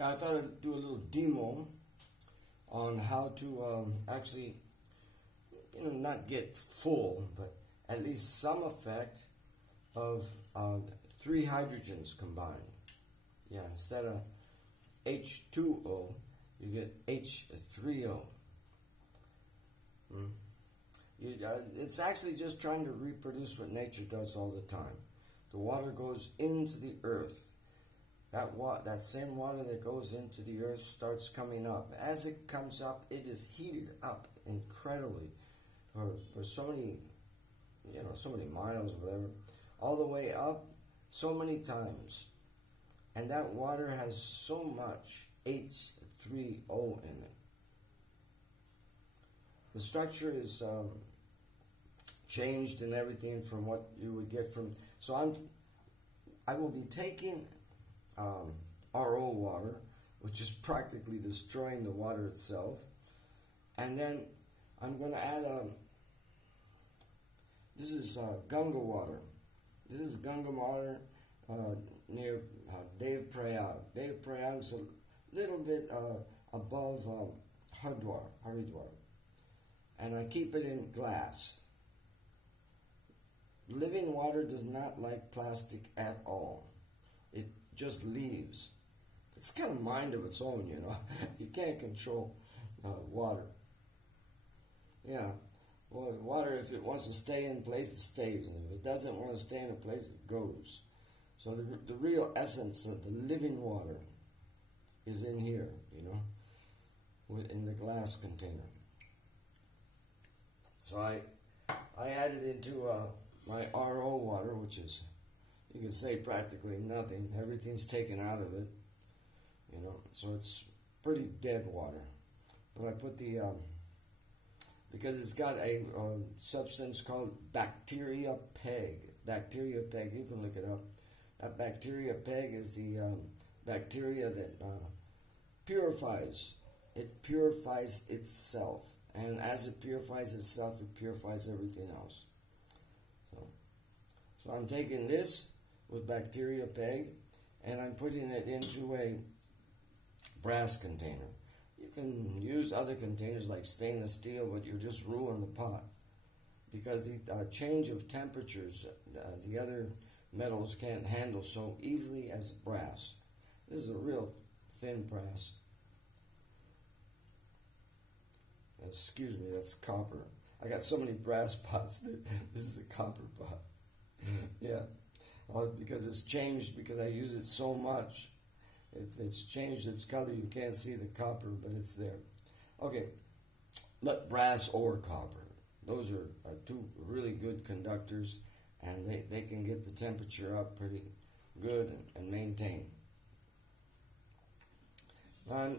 I thought I'd do a little demo on how to actually, not get full, but at least some effect of 3 hydrogens combined. Yeah, instead of H2O, you get H3O. It's actually just trying to reproduce what nature does all the time. The water goes into the earth. That same water that goes into the earth starts coming up. As it comes up, it is heated up incredibly for so many, so many miles or whatever, all the way up so many times. And that water has so much H3O in it. The structure is changed and everything from what you would get from. So I will be taking RO water, which is practically destroying the water itself, and then I'm going to add this is Ganga water. This is Ganga water near Dev Prayag. Dev Prayag is a little bit above Haridwar, and I keep it in glass. Living water does not like plastic at all. It just leaves. It's got a mind of its own, You can't control water. Yeah, well, water, if it wants to stay in place, it stays. And if it doesn't want to stay in a place, it goes. So the real essence of the living water is in here, in the glass container. So I added into my RO water, which is, you can say practically nothing. Everything's taken out of it, so it's pretty dead water. But I put the, because it's got a substance called bacteria peg. Bacteria peg, you can look it up. That bacteria peg is the bacteria that purifies. It purifies itself. And as it purifies itself, it purifies everything else. So I'm taking this with bacteria peg, and I'm putting it into a brass container. You can use other containers like stainless steel, but you'll just ruin the pot. Because the change of temperatures, the other metals can't handle so easily as brass. This is a real thin brass. Excuse me, that's copper. I got so many brass pots that this is a copper pot. Yeah, because it's changed, because I use it so much. It's changed its color. You can't see the copper, but it's there. Okay, but brass or copper. Those are two really good conductors, and they can get the temperature up pretty good and maintain. I'm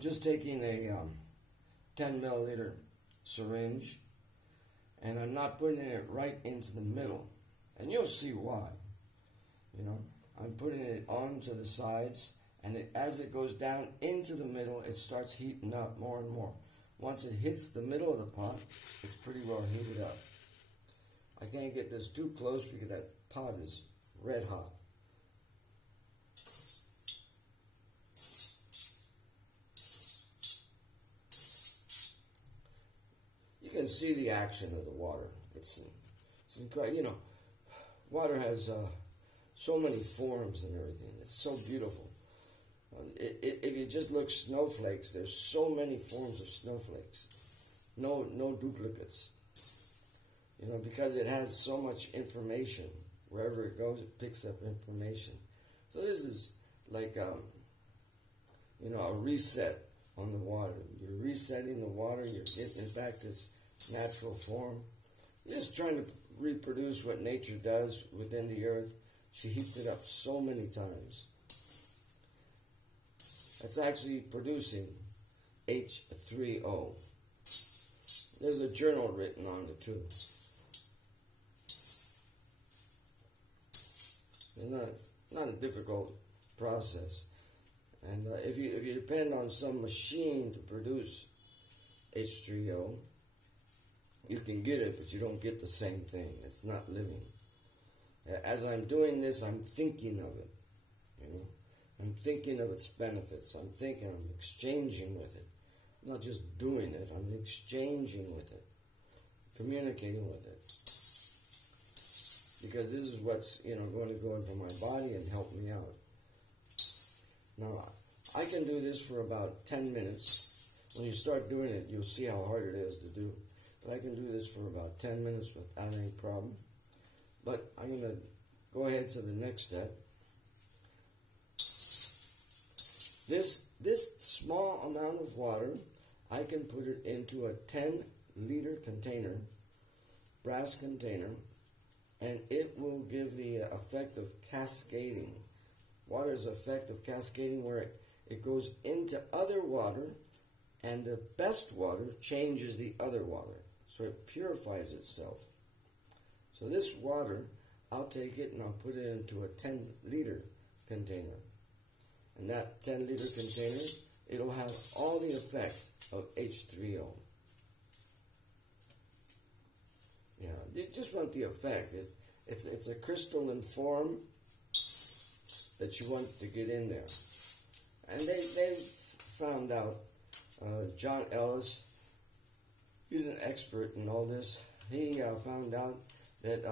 just taking a 10 milliliter syringe, and I'm not putting it right into the middle. And you'll see why. I'm putting it onto the sides, and as it goes down into the middle, it starts heating up more and more. Once it hits the middle of the pot, it's pretty well heated up. I can't get this too close because that pot is red hot. You can see the action of the water. It's incredible. Water has so many forms and everything. It's so beautiful. If you just look snowflakes, there's so many forms of snowflakes. No duplicates. Because it has so much information. Wherever it goes, it picks up information. So this is like, a reset on the water. You're resetting the water. You're getting it back to its natural form. You're just trying to reproduce what nature does within the earth. She heats it up so many times. That's actually producing H3O. There's a journal written on it too. It's not a difficult process. And if you depend on some machine to produce H3O, you can get it, but you don't get the same thing. It's not living. As I'm doing this, I'm thinking of it. I'm thinking of its benefits. I'm exchanging with it. I'm not just doing it, I'm exchanging with it, communicating with it. Because this is what's, going to go into my body and help me out. Now, I can do this for about 10 minutes. When you start doing it, you'll see how hard it is to do. But I can do this for about 10 minutes without any problem. But I'm going to go ahead to the next step. This small amount of water, I can put it into a 10-liter container, brass container, and it will give the effect of cascading. Water is the effect of cascading, where it goes into other water, and the best water changes the other water. So it purifies itself. So this water, I'll take it and I'll put it into a 10-liter container. And that 10-liter container, it'll have all the effect of H3O. Yeah, you just want the effect. It's a crystalline form that you want to get in there. And they've found out, John Ellis, he's an expert in all this. He found out that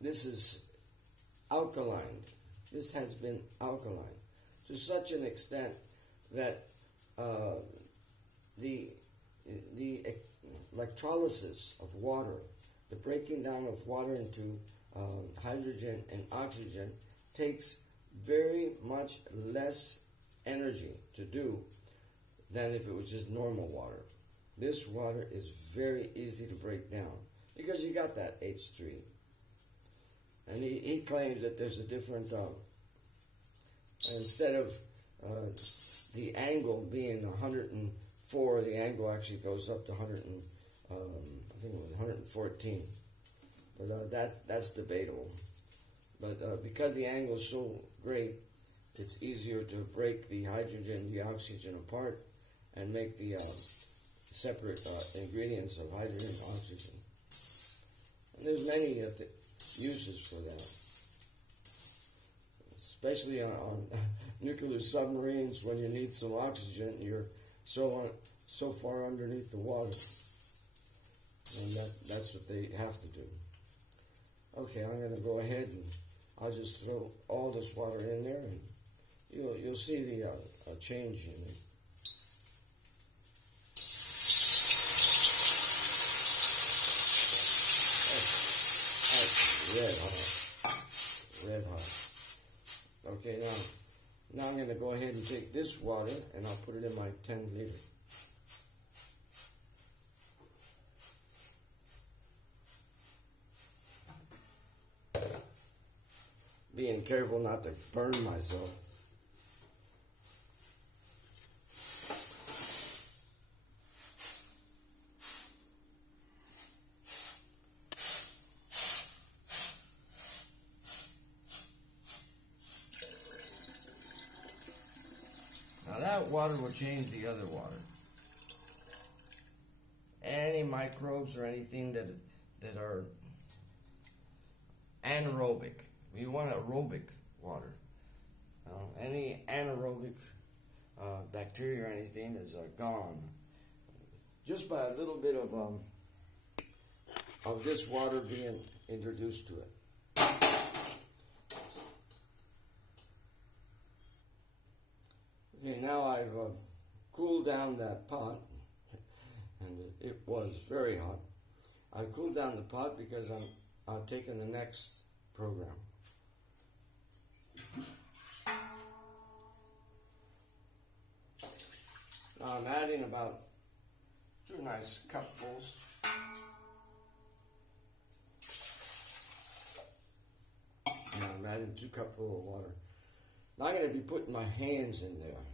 this is alkaline. This has been alkaline to such an extent that the electrolysis of water, the breaking down of water into hydrogen and oxygen, takes very much less energy to do than if it was just normal water. This water is very easy to break down because you got that H3. And he claims that there's a different, instead of the angle being 104, the angle actually goes up to 114. But that's debatable. But because the angle is so great, it's easier to break the hydrogen and the oxygen apart and make the separate ingredients of hydrogen and oxygen. And there's many uses for that, especially on nuclear submarines when you need some oxygen. You're so far underneath the water, and that's what they have to do. Okay, I'm going to go ahead and I'll just throw all this water in there, and you'll see the change in it. Red hot. Okay, now I'm going to go ahead and take this water and I'll put it in my 10-liter. Being careful not to burn myself. Now that water will change the other water. Any microbes or anything that are anaerobic. We want aerobic water. Any anaerobic bacteria or anything is gone. Just by a little bit of this water being introduced to it. Okay, now I've cooled down that pot, and it was very hot. I've cooled down the pot because I'm taking the next program. Now I'm adding about 2 nice cupfuls. Now I'm adding 2 cupfuls of water. Now I'm going to be putting my hands in there.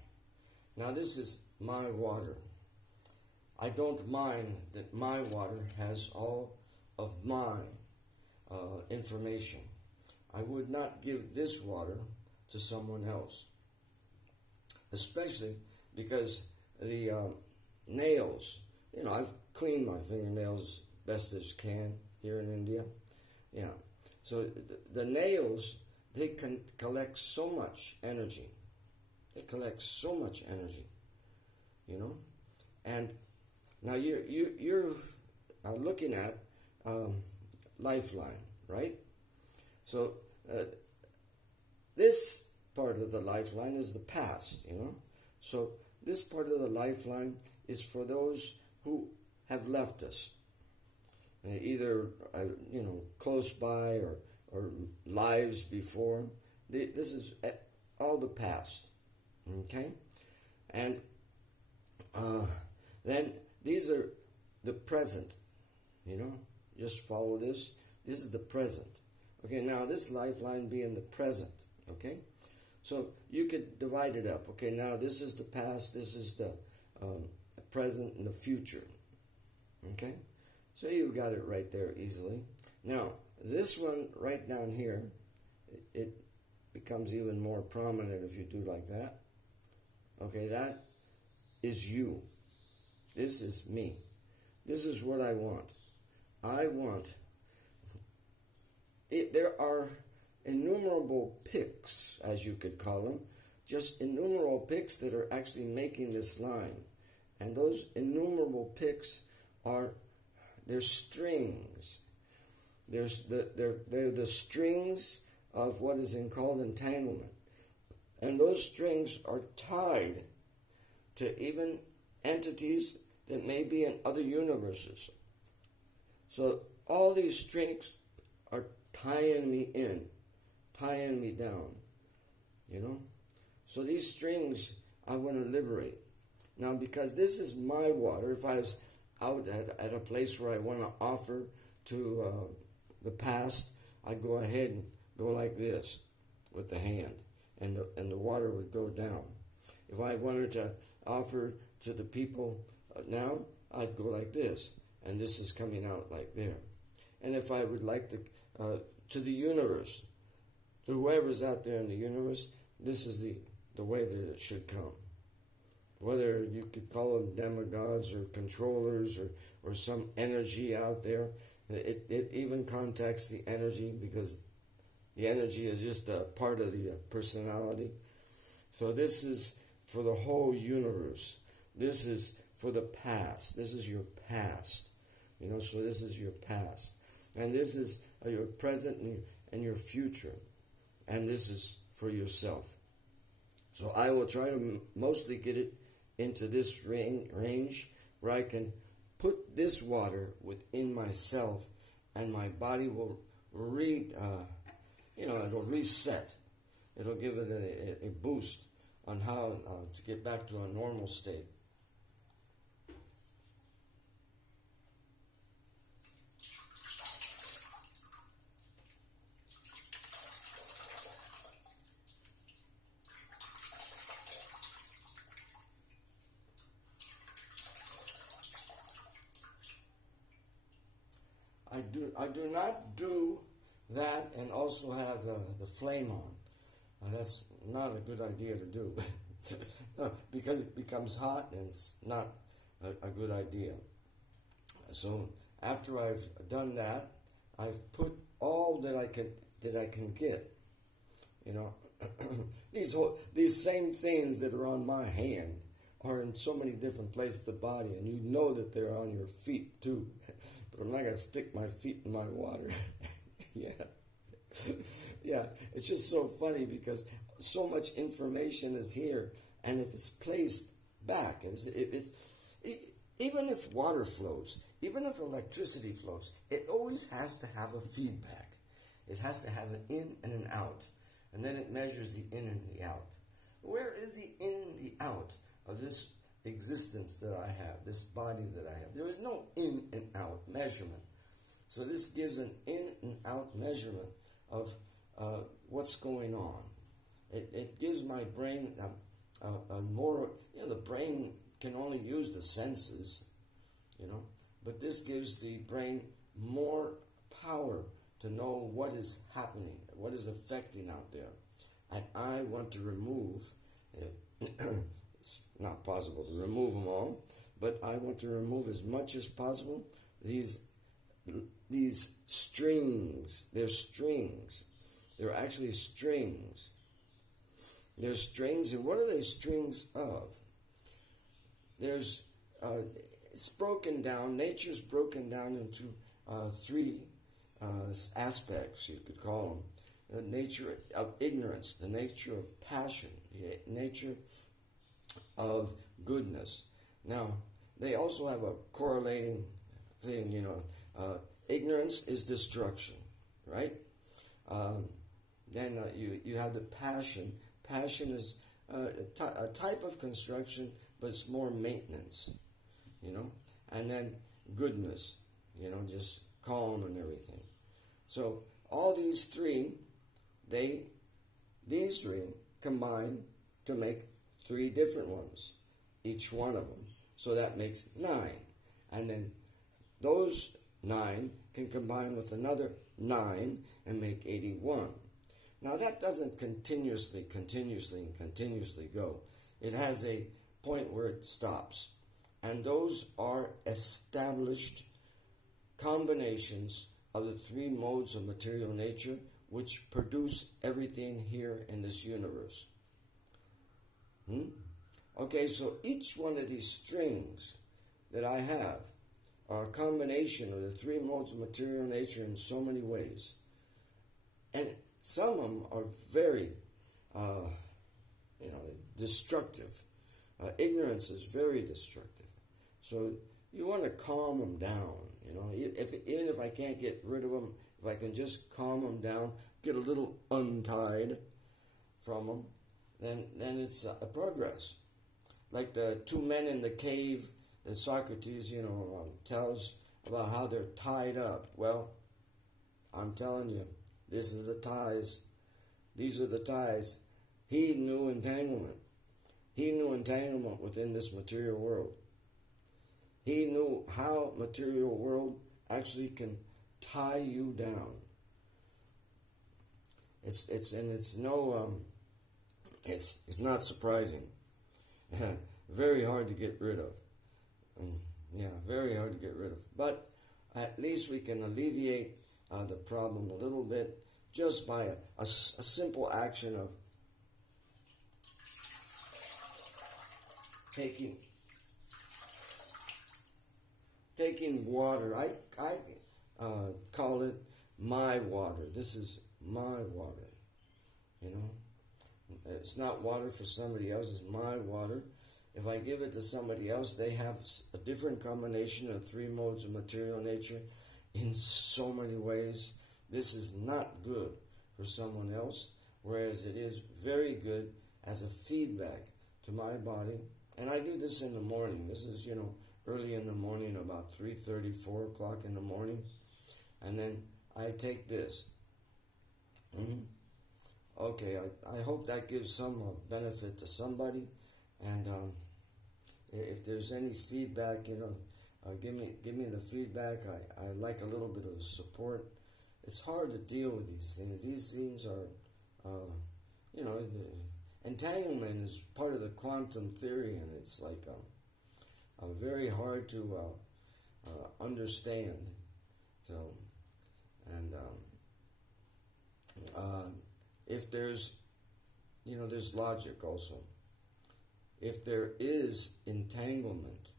Now this is my water. I don't mind that my water has all of my information. I would not give this water to someone else. Especially because the nails, I've cleaned my fingernails best as can here in India. Yeah. So the nails, they can collect so much energy. It collects so much energy, you know. And now you're looking at lifeline, right? So this part of the lifeline is the past, you know. So this part of the lifeline is for those who have left us, either you know, close by or lives before. This is all the past, okay? And then these are the present, you know. Just follow this. This is the present. Okay, now this lifeline being the present, okay? So you could divide it up. Okay, now this is the past, this is the present, and the future. Okay? So you've got it right there easily. Now, this one right down here, it becomes even more prominent if you do like that. Okay, that is you. This is me. This is what I want. I want... there are innumerable picks, as you could call them, just innumerable picks that are actually making this line. And those innumerable picks are, they're strings. They're the strings of what is called entanglement. And those strings are tied to even entities that may be in other universes. So all these strings are tying me in, tying me down, you know. So these strings I want to liberate. Now, because this is my water, if I was out at a place where I want to offer to the past, I'd go ahead and go like this with the hand, and the water would go down. If I wanted to offer to the people now, I'd go like this, and this is coming out like there. And if I would like to the universe, to whoever's out there in the universe, this is the way that it should come. Whether you could call them demigods or controllers or some energy out there, it even contacts the energy, because the energy is just a part of the personality. So this is for the whole universe. This is for the past. This is your past. You know, so this is your past. And this is your present and your future. And this is for yourself. So I will try to mostly get it into this range where I can put this water within myself, and my body will it'll reset. It'll give it a boost on how to get back to a normal state. I do not do that and also have the flame on. That's not a good idea to do because it becomes hot and it's not a good idea. So after I've done that, I've put all that I can get. You know, these same things that are on my hand are in so many different places of the body, and you know that they're on your feet too. But I'm not going to stick my feet in my water. Yeah. Yeah, it's just so funny because so much information is here, and if it's placed back, even if water flows, even if electricity flows, it always has to have a feedback. It has to have an in and an out, and then it measures the in and the out. Where is the in and the out of this existence that I have, this body that I have? There is no in and out measurement. So this gives an in and out measurement of what's going on. It gives my brain a more, the brain can only use the senses, but this gives the brain more power to know what is happening, what is affecting out there. And I want to remove, it's not possible to remove them all, but I want to remove as much as possible these strings. They're strings. They're actually strings. There's strings, and what are they strings of? There's it's broken down. Nature's broken down into three aspects, you could call them: the nature of ignorance, the nature of passion, the nature of goodness. Now, they also have a correlating thing. Ignorance is destruction, right? Then you have the passion. Passion is a type of construction, but it's more maintenance, And then goodness, just calm and everything. So all these three combine to make three different ones, each one of them. So that makes 9. And then those 9 can combine with another 9 and make 81. Now that doesn't continuously go. It has a point where it stops. And those are established combinations of the three modes of material nature which produce everything here in this universe. Okay, so each one of these strings that I have are a combination of the three modes of material nature in so many ways. And some of them are very, destructive. Ignorance is very destructive. So you want to calm them down. Even if I can't get rid of them, if I can just calm them down, get a little untied from them, then it's a progress. Like the two men in the cave that Socrates, tells about how they're tied up. Well, I'm telling you, this is the ties. These are the ties. He knew entanglement. He knew entanglement within this material world. He knew how material world actually can tie you down. It's not surprising. Very hard to get rid of. Very hard to get rid of. But at least we can alleviate the problem a little bit just by a simple action of taking water. I call it my water. This is my water. It's not water for somebody else. It's my water. If I give it to somebody else, they have a different combination of three modes of material nature in so many ways. This is not good for someone else, whereas it is very good as a feedback to my body. And I do this in the morning. This is, early in the morning, about 3:30, 4 o'clock in the morning. And then I take this. Okay, I hope that gives some benefit to somebody. And if there's any feedback, give me the feedback. I like a little bit of support. It's hard to deal with these things. These things are, entanglement is part of the quantum theory, and it's like very hard to understand. So, and if there's, there's logic also. If there is entanglement,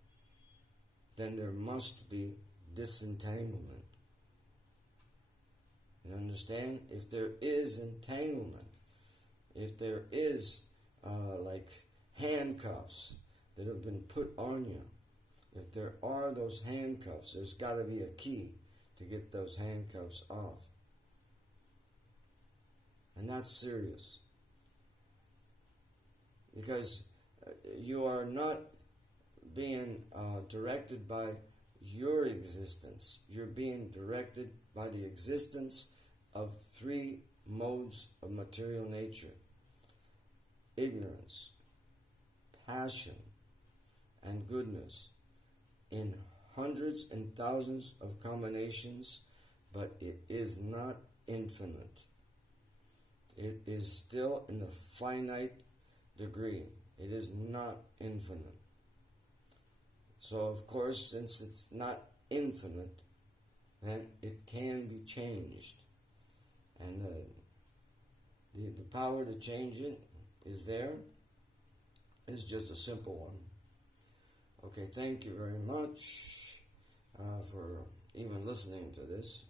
then there must be disentanglement. You understand? If there is entanglement, if there is like handcuffs that have been put on you, if there are those handcuffs, there's got to be a key to get those handcuffs off. And that's serious. Because you are not being directed by your existence. You're being directed by the existence of three modes of material nature: ignorance, passion, and goodness, in hundreds and thousands of combinations, but it is not infinite. It is still in the finite degree. It is not infinite. So, of course, since it's not infinite, then it can be changed. And the power to change it is there. It's just a simple one. Okay, thank you very much for even listening to this.